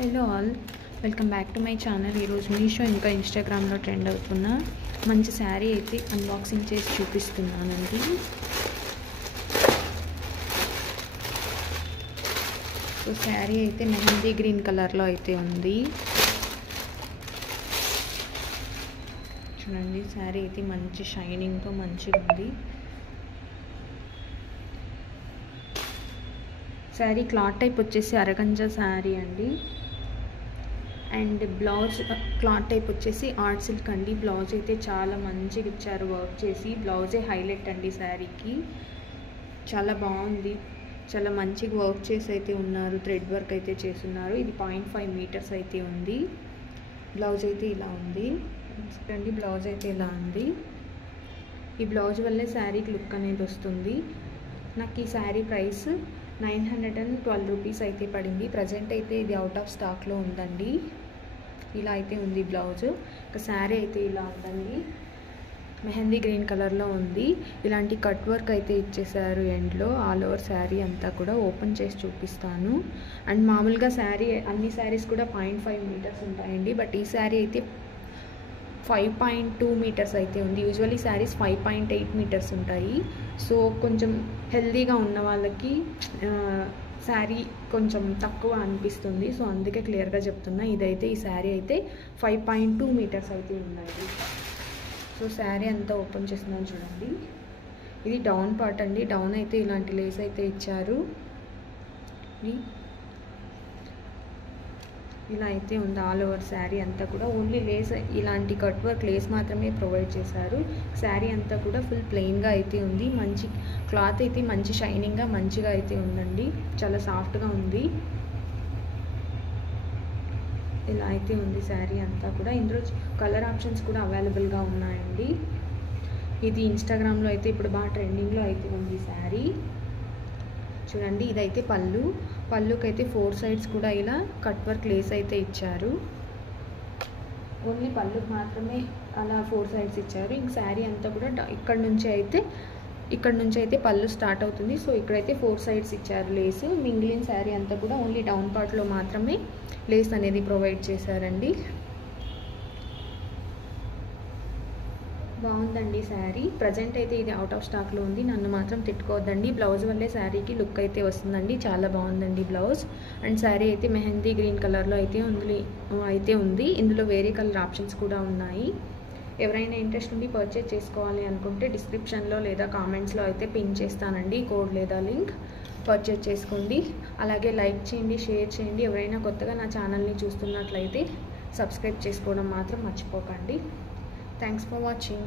Hello all, welcome back to my channel. ఈరోజు మీషో ఇంకా ఇన్స్టాగ్రామ్లో ట్రెండ్ అవుతున్న మంచి శారీ అయితే అన్బాక్సింగ్ చేసి చూపిస్తున్నానండి. సో శారీ అయితే మెహందీ గ్రీన్ కలర్లో అయితే ఉంది. చూడండి, శారీ అయితే మంచి షైనింగ్తో మంచిగా ఉంది. శారీ క్లాత్ టైప్ వచ్చేసి అరగంజా శారీ అండి. అండ్ బ్లౌజ్ క్లాత్ టైప్ వచ్చేసి ఆర్ట్ సిల్క్ అండి. బ్లౌజ్ అయితే చాలా మంచిగా ఇచ్చారు వర్క్ చేసి. బ్లౌజే హైలైట్ అండి శారీకి. చాలా బాగుంది, చాలా మంచిగా వర్క్ చేసి అయితే ఉన్నారు. థ్రెడ్ వర్క్ అయితే చేస్తున్నారు. ఇది 0.5 మీటర్స్ అయితే ఉంది. బ్లౌజ్ అయితే ఇలా ఉంది అండి. బ్లౌజ్ అయితే ఇలా ఉంది. ఈ బ్లౌజ్ వల్లే శారీకి లుక్ అనేది వస్తుంది. నాకు ఈ శారీ ప్రైస్ 912 రూపీస్ అయితే పడింది. ప్రజెంట్ అయితే ఇది అవుట్ ఆఫ్ స్టాక్లో ఉందండి. ఇలా అయితే ఉంది బ్లౌజ్. ఒక శారీ అయితే ఇలా ఉందండి, మెహందీ గ్రీన్ కలర్లో ఉంది. ఇలాంటి కట్ వర్క్ అయితే ఇచ్చేసారు ఎండ్లో. ఆల్ ఓవర్ శారీ అంతా కూడా ఓపెన్ చేసి చూపిస్తాను. అండ్ మామూలుగా శారీ అన్ని శారీస్ కూడా 0.5 మీటర్స్ ఉంటాయండి. బట్ ఈ శారీ అయితే 5.2 మీటర్స్ అయితే ఉంది. యూజువల్లీ శారీస్ 5.8 మీటర్స్ ఉంటాయి. సో కొంచెం హెల్దీగా ఉన్న వాళ్ళకి శారీ కొంచెం తక్కువ అనిపిస్తుంది. సో అందుకే క్లియర్గా చెప్తున్నా. ఇదైతే ఈ శారీ అయితే 5.2 మీటర్స్ అయితే ఉన్నాయి. సో శారీ అంతా ఓపెన్ చేస్తున్నాను చూడండి. ఇది డౌన్ పార్ట్ అండి. డౌన్ అయితే ఇలాంటి లేస్ అయితే ఇచ్చారు. ఇలా అయితే ఉంది ఆల్ ఓవర్ శారీ అంతా కూడా. ఓన్లీ లేస్, ఇలాంటి కట్ వర్క్ లేస్ మాత్రమే ప్రొవైడ్ చేశారు. శారీ అంతా కూడా ఫుల్ ప్లెయిన్గా అయితే ఉంది. మంచి క్లాత్ అయితే మంచి షైనింగ్గా మంచిగా అయితే ఉందండి. చాలా సాఫ్ట్గా ఉంది. ఇలా అయితే ఉంది శారీ అంతా కూడా. ఇందులో కలర్ ఆప్షన్స్ కూడా అవైలబుల్గా ఉన్నాయండి. ఇది ఇన్స్టాగ్రామ్లో అయితే ఇప్పుడు బాగా ట్రెండింగ్లో అయితే ఉంది శారీ. చూడండి, ఇదైతే పళ్ళుకి అయితే 4 సైడ్స్ కూడా ఇలా కట్ వర్క్ లేస్ అయితే ఇచ్చారు. ఓన్లీ పళ్ళుకి మాత్రమే అలా 4 సైడ్స్ ఇచ్చారు. ఇంక శారీ అంతా కూడా ఇక్కడ నుంచి అయితే పళ్ళు స్టార్ట్ అవుతుంది. సో ఇక్కడైతే 4 సైడ్స్ ఇచ్చారు లేస్. మింగిలిన శారీ అంతా కూడా ఓన్లీ డౌన్ పార్ట్లో మాత్రమే లేస్ అనేది ప్రొవైడ్ చేశారండి. బాగుందండి శారీ. ప్రజెంట్ అయితే ఇది అవుట్ ఆఫ్ స్టాక్లో ఉంది. నన్ను మాత్రం తిట్టుకోవద్దండి. బ్లౌజ్ వల్లే శారీకి లుక్ అయితే వస్తుందండి. చాలా బాగుందండి బ్లౌజ్. అండ్ శారీ అయితే మెహందీ గ్రీన్ కలర్లో అయితే ఉంది. ఇందులో వేరే కలర్ ఆప్షన్స్ కూడా ఉన్నాయి. ఎవరైనా ఇంట్రెస్ట్ ఉండి పర్చేజ్ చేసుకోవాలి అనుకుంటే డిస్క్రిప్షన్లో లేదా కామెంట్స్లో అయితే పిన్ చేస్తానండి కోడ్ లేదా లింక్. పర్చేజ్ చేసుకోండి. అలాగే లైక్ చేయండి, షేర్ చేయండి. ఎవరైనా కొత్తగా నా ఛానల్ని చూస్తున్నట్లయితే సబ్స్క్రైబ్ చేసుకోవడం మాత్రం మర్చిపోకండి. Thanks for watching.